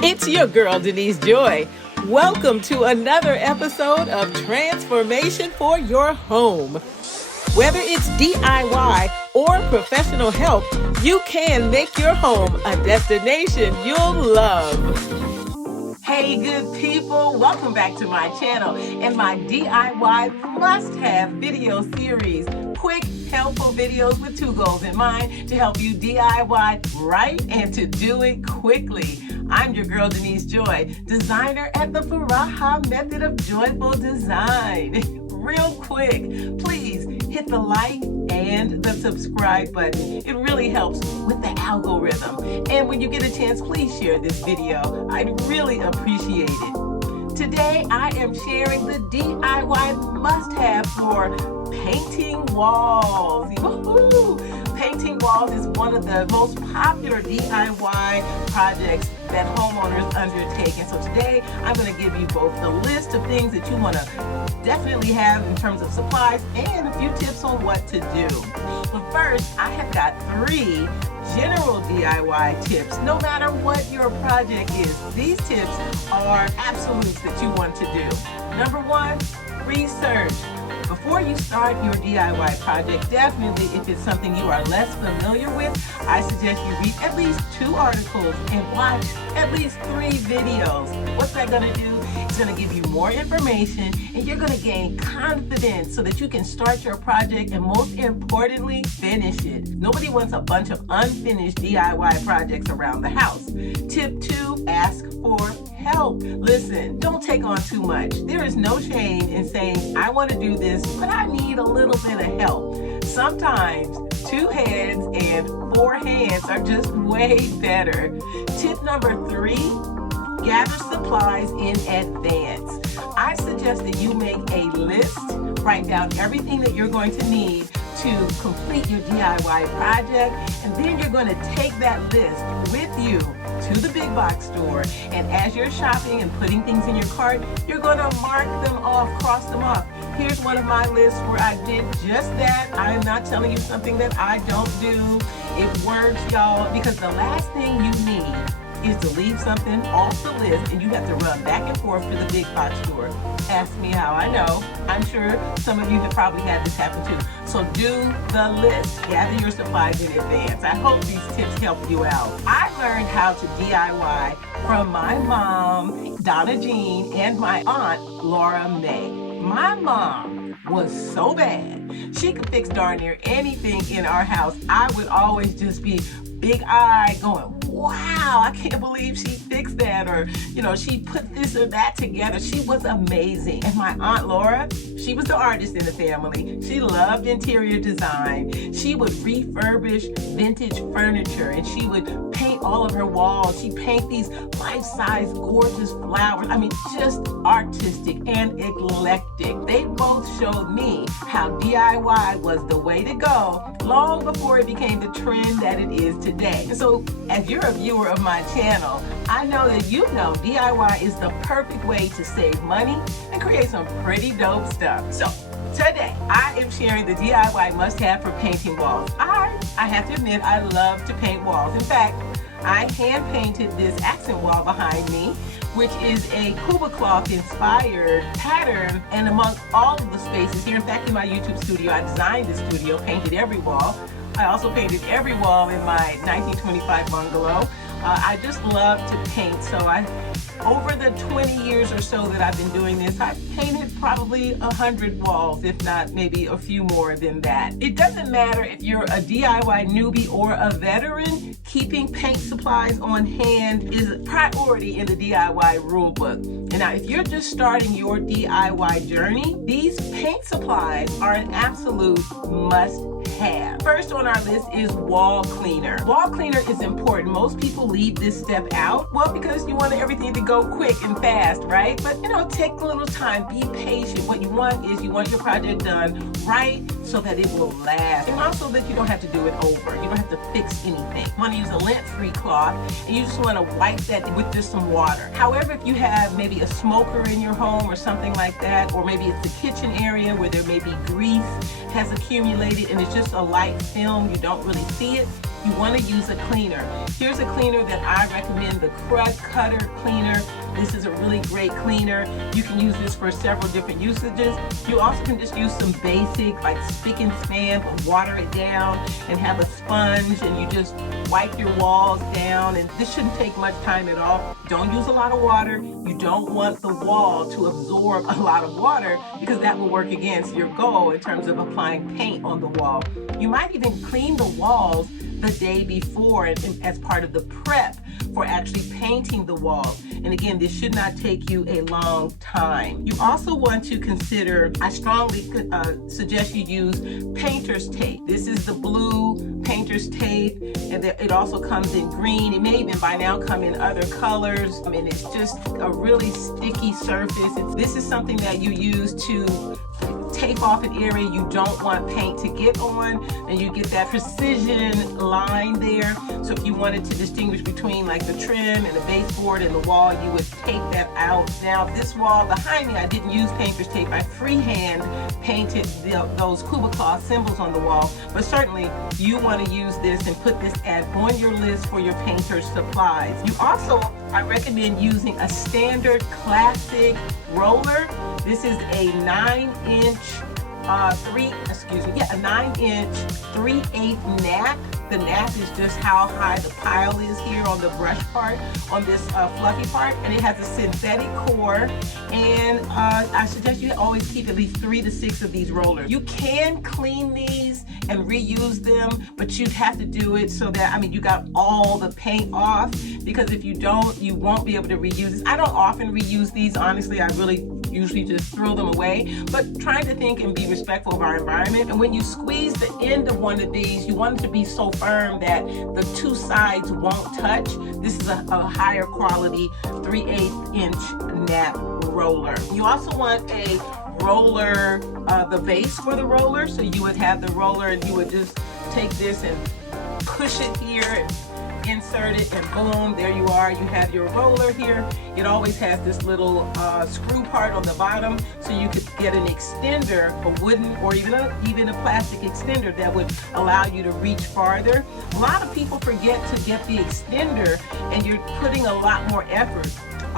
It's your girl, Denise Joy. Welcome to another episode of Transformation for Your Home. Whether it's DIY or professional help, you can make your home a destination you'll love. Hey, good people. Welcome back to my channel and my DIY must-have video series. Quick, helpful videos with two goals in mind: to help you DIY right and to do it quickly. I'm your girl, Denise Joy, designer at the Faraha Method of Joyful Design. Real quick, please hit the like and the subscribe button. It really helps with the algorithm. And when you get a chance, please share this video. I'd really appreciate it. Today, I am sharing the DIY must-have for painting walls. Woo-hoo! Painting walls is one of the most popular DIY projects that homeowners undertake. And so today, I'm going to give you both the list of things that you want to definitely have in terms of supplies and a few tips on what to do. But first, I have got 3 general DIY tips. No matter what your project is, these tips are absolutes that you want to do. Number 1, research. Before you start your DIY project, definitely if it's something you are less familiar with, I suggest you read at least 2 articles and watch at least 3 videos. What's that going to do? It's going to give you more information and you're going to gain confidence so that you can start your project and, most importantly, finish it. Nobody wants a bunch of unfinished DIY projects around the house. Tip 2, ask for help. Listen, don't take on too much. There is no shame in saying, I want to do this, but I need a little bit of help. Sometimes 2 heads and 4 hands are just way better. Tip number 3, gather supplies in advance. I suggest that you make a list, write down everything that you're going to need to complete your DIY project, and then you're going to take that list with you to the big box store, and as you're shopping and putting things in your cart, you're going to mark them off, cross them off. Here's one of my lists where I did just that. I am not telling you something that I don't do. It works, y'all, because the last thing you need is to leave something off the list and you have to run back and forth to the big box store. Ask me how I know. I'm sure some of you have probably had this happen too. So do the list. Gather your supplies in advance. I hope these tips help you out. I learned how to DIY from my mom, Donna Jean, and my aunt, Laura May. My mom was so bad. She could fix darn near anything in our house. I would always just be big-eyed going, wow, I can't believe she fixed that, or, she put this or that together. She was amazing. And my Aunt Laura, she was the artist in the family. She loved interior design. She would refurbish vintage furniture and she would paint all of her walls. She'd paint these life-size gorgeous flowers. I mean, just artistic and eclectic. They both showed me how DIY was the way to go long before it became the trend that it is today. And so as you're a viewer of my channel, I know that you know DIY is the perfect way to save money and create some pretty dope stuff. So today, I am sharing the DIY must-have for painting walls. I have to admit, I love to paint walls. In fact, I hand-painted this accent wall behind me, which is a Kuba cloth inspired pattern, and among all of the spaces here, in fact, in my YouTube studio, I designed the studio, painted every wall. I also painted every wall in my 1925 bungalow. I just love to paint, so over the 20 years or so that I've been doing this, I've painted probably 100 walls, if not maybe a few more than that. It doesn't matter if you're a DIY newbie or a veteran, keeping paint supplies on hand is a priority in the DIY rulebook. And now, if you're just starting your DIY journey, these paint supplies are an absolute must-have. First on our list is wall cleaner. Wall cleaner is important. Most people leave this step out, well, because you want everything to go quick and fast, right? But take a little time, be patient. What you want is you want your project done right so that it will last, and also that you don't have to do it over. You don't have to fix anything. You want to use a lint-free cloth, and you just want to wipe that with just some water. However, if you have maybe a smoker in your home or something like that, or maybe it's the kitchen area where there may be grease has accumulated and it's just a light film, you don't really see it, you want to use a cleaner. Here's a cleaner that I recommend, the Crud Cutter Cleaner. This is a really great cleaner. You can use this for several different usages. You also can just use some basic, like spick and span, but water it down and have a sponge, and you just wipe your walls down, and this shouldn't take much time at all. Don't use a lot of water. You don't want the wall to absorb a lot of water because that will work against your goal in terms of applying paint on the wall. You might even clean the walls the day before and as part of the prep for actually painting the walls. And again, this should not take you a long time. You also want to consider, I strongly suggest you use painter's tape. This is the blue painter's tape, and it also comes in green. It may even by now come in other colors. I mean, it's just a really sticky surface. This is something that you use to tape off an area you don't want paint to get on, and you get that precision line there. So if you wanted to distinguish between like the trim and the baseboard and the wall, you would tape that out. Now this wall behind me, I didn't use painter's tape. I freehand painted those Kuba cloth symbols on the wall, but certainly you want to use this and put this on your list for your painter's supplies. You also, I recommend using a standard classic roller. This is a 9-inch, 9-inch 3/8 nap. The nap is just how high the pile is here on the brush part, on this fluffy part, and it has a synthetic core. And I suggest you always keep at least 3 to 6 of these rollers. You can clean these and reuse them, but you'd have to do it so that, I mean, you got all the paint off, because if you don't, you won't be able to reuse this. I don't often reuse these, honestly. I really usually just throw them away, but trying to think and be respectful of our environment. And when you squeeze the end of one of these, you want it to be so firm that the two sides won't touch. This is a higher quality 3/8 inch nap roller. You also want a roller, the base for the roller. So you would have the roller and you would just take this and push it here and insert it, and boom, there you are. You have your roller here. It always has this little screw part on the bottom, so you could get an extender, a wooden or even a plastic extender that would allow you to reach farther. A lot of people forget to get the extender, and you're putting a lot more effort.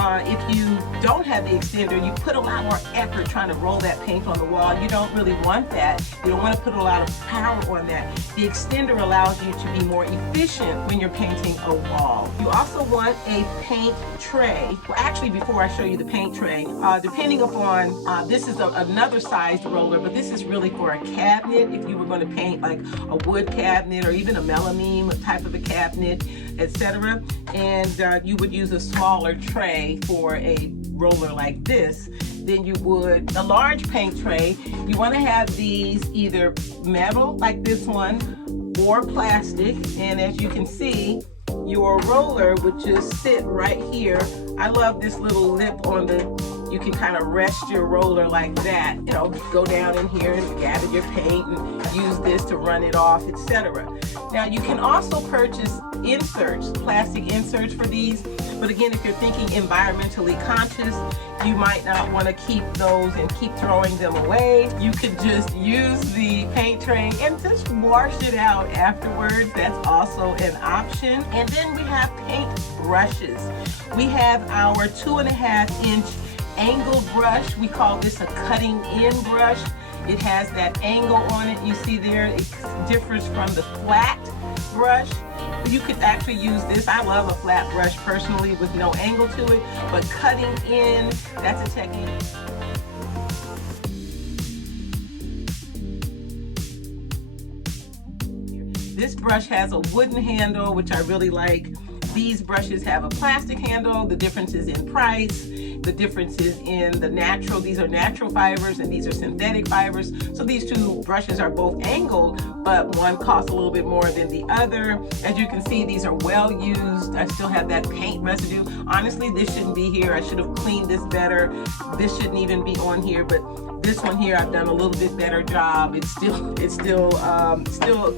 If you don't have the extender, you put a lot more effort trying to roll that paint on the wall. You don't really want that. You don't want to put a lot of power on that. The extender allows you to be more efficient when you're painting a wall. You also want a paint tray. Well, actually, before I show you the paint tray, depending upon, this is another sized roller, but this is really for a cabinet. If you were going to paint like a wood cabinet or even a melamine type of a cabinet, etc., and you would use a smaller tray for a roller like this than you would a large paint tray. You want to have these either metal like this one or plastic, and as you can see, your roller would just sit right here. I love this little lip on the, you can kind of rest your roller like that, you know, go down in here and gather your paint and use this to run it off, etc. Now you can also purchase inserts, plastic inserts for these, but again, if you're thinking environmentally conscious, you might not want to keep those and keep throwing them away. You could just use the paint tray and just wash it out afterwards. That's also an option. And then we have paint brushes. We have our 2.5-inch angled brush. We call this a cutting in brush. It has that angle on it. You see there, it differs from the flat brush. You could actually use this. I love a flat brush personally with no angle to it, but cutting in, that's a technique. This brush has a wooden handle, which I really like. These brushes have a plastic handle. The difference is in price. The difference is in the natural. These are natural fibers and these are synthetic fibers. So these two brushes are both angled, but one costs a little bit more than the other. As you can see, these are well used. I still have that paint residue. Honestly, this shouldn't be here. I should have cleaned this better. This shouldn't even be on here, but this one here, I've done a little bit better job. It's still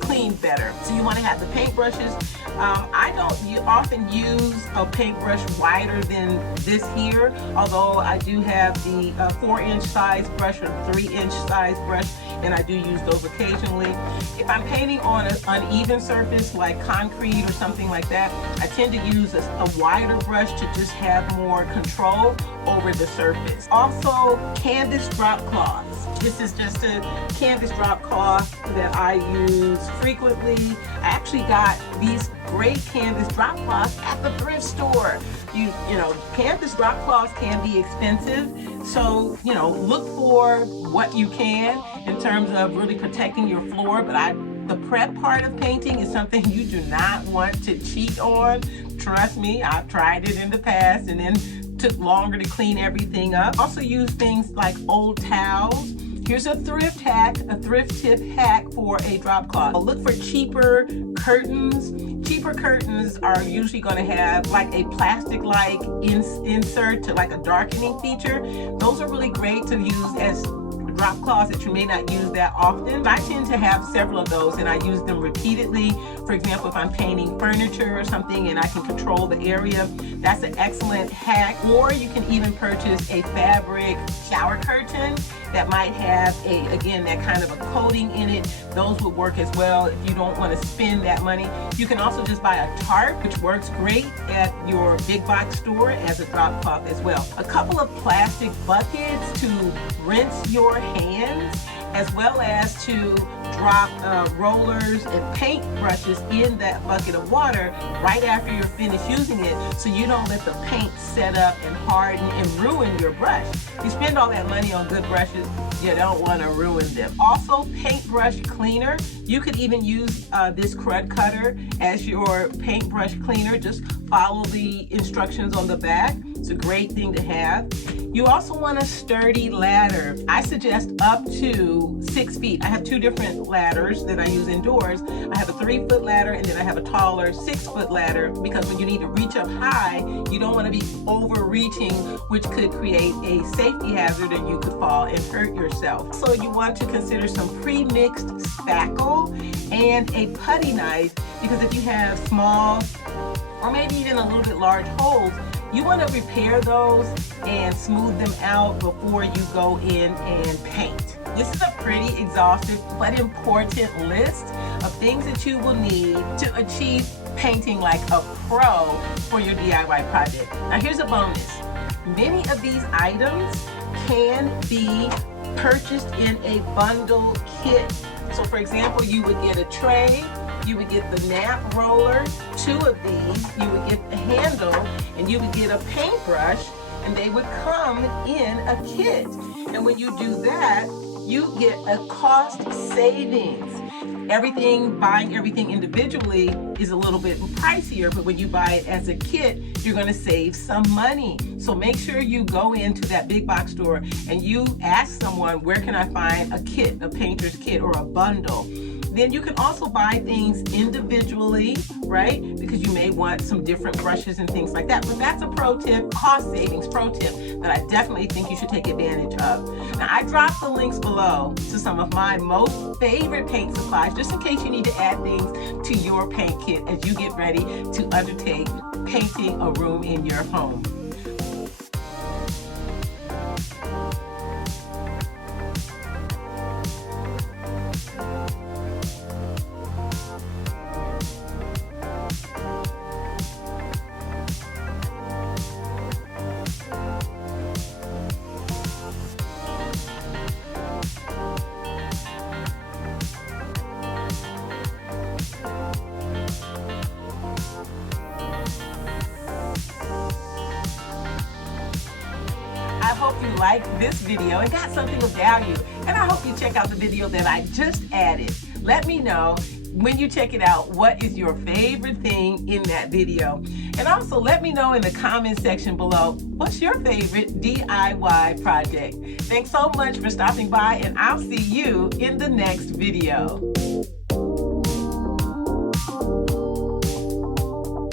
cleaned better. So you want to have the paint brushes. I don't often use a paintbrush wider than this here, although I do have the 4-inch size brush or 3-inch size brush. and I do use those occasionally. If I'm painting on an uneven surface like concrete or something like that, I tend to use a wider brush to just have more control over the surface. Also, canvas drop cloths. This is just a canvas drop cloth that I use frequently. I actually got these great canvas drop cloths at the thrift store. You know, canvas drop cloths can be expensive, so look for what you can in terms of really protecting your floor. But the prep part of painting is something you do not want to cheat on. Trust me, I've tried it in the past and then took longer to clean everything up. Also use things like old towels. Here's a thrift tip hack for a drop cloth. Look for cheaper curtains. Cheaper curtains are usually going to have like a plastic-like insert to like a darkening feature. Those are really great to use as drop cloths that you may not use that often. I tend to have several of those and I use them repeatedly. For example, if I'm painting furniture or something and I can control the area, that's an excellent hack. Or you can even purchase a fabric shower curtain that might have again, that kind of a coating in it. Those would work as well if you don't want to spend that money. You can also just buy a tarp, which works great at your big box store as a drop cloth as well. A couple of plastic buckets to rinse your hands, as well as to drop rollers and paint brushes in that bucket of water right after you're finished using it, so you don't let the paint set up and harden and ruin your brush. You spend all that money on good brushes, you don't want to ruin them. Also, paintbrush cleaner. You could even use this crud cutter as your paintbrush cleaner. Just follow the instructions on the back. It's a great thing to have. You also want a sturdy ladder. I suggest up to 6 feet. I have two different ladders that I use indoors. I have a 3-foot ladder and then I have a taller 6-foot ladder, because when you need to reach up high, you don't want to be overreaching, which could create a safety hazard and you could fall and hurt yourself. So you want to consider some pre-mixed spackle and a putty knife, because if you have small or maybe even a little bit large holes, you want to repair those and smooth them out before you go in and paint. This is a pretty exhaustive but important list of things that you will need to achieve painting like a pro for your DIY project. Now here's a bonus. Many of these items can be purchased in a bundle kit. So for example, you would get a tray, you would get the nap roller, 2 of these, you would get the handle, and you would get a paintbrush, and they would come in a kit. And when you do that, you get a cost savings. Buying everything individually is a little bit pricier, but when you buy it as a kit, you're going to save some money. So make sure you go into that big box store and you ask someone, where can I find a kit, a painter's kit or a bundle? Then you can also buy things individually, right? Because you may want some different brushes and things like that. But that's a pro tip, cost savings pro tip, that I definitely think you should take advantage of. Now, I dropped the links below to some of my most favorite paint supplies, just in case you need to add things to your paint kit as you get ready to undertake painting a room in your home. I hope you liked this video and got something of value. And I hope you check out the video that I just added. Let me know when you check it out, what is your favorite thing in that video? And also let me know in the comment section below, what's your favorite DIY project? Thanks so much for stopping by, and I'll see you in the next video.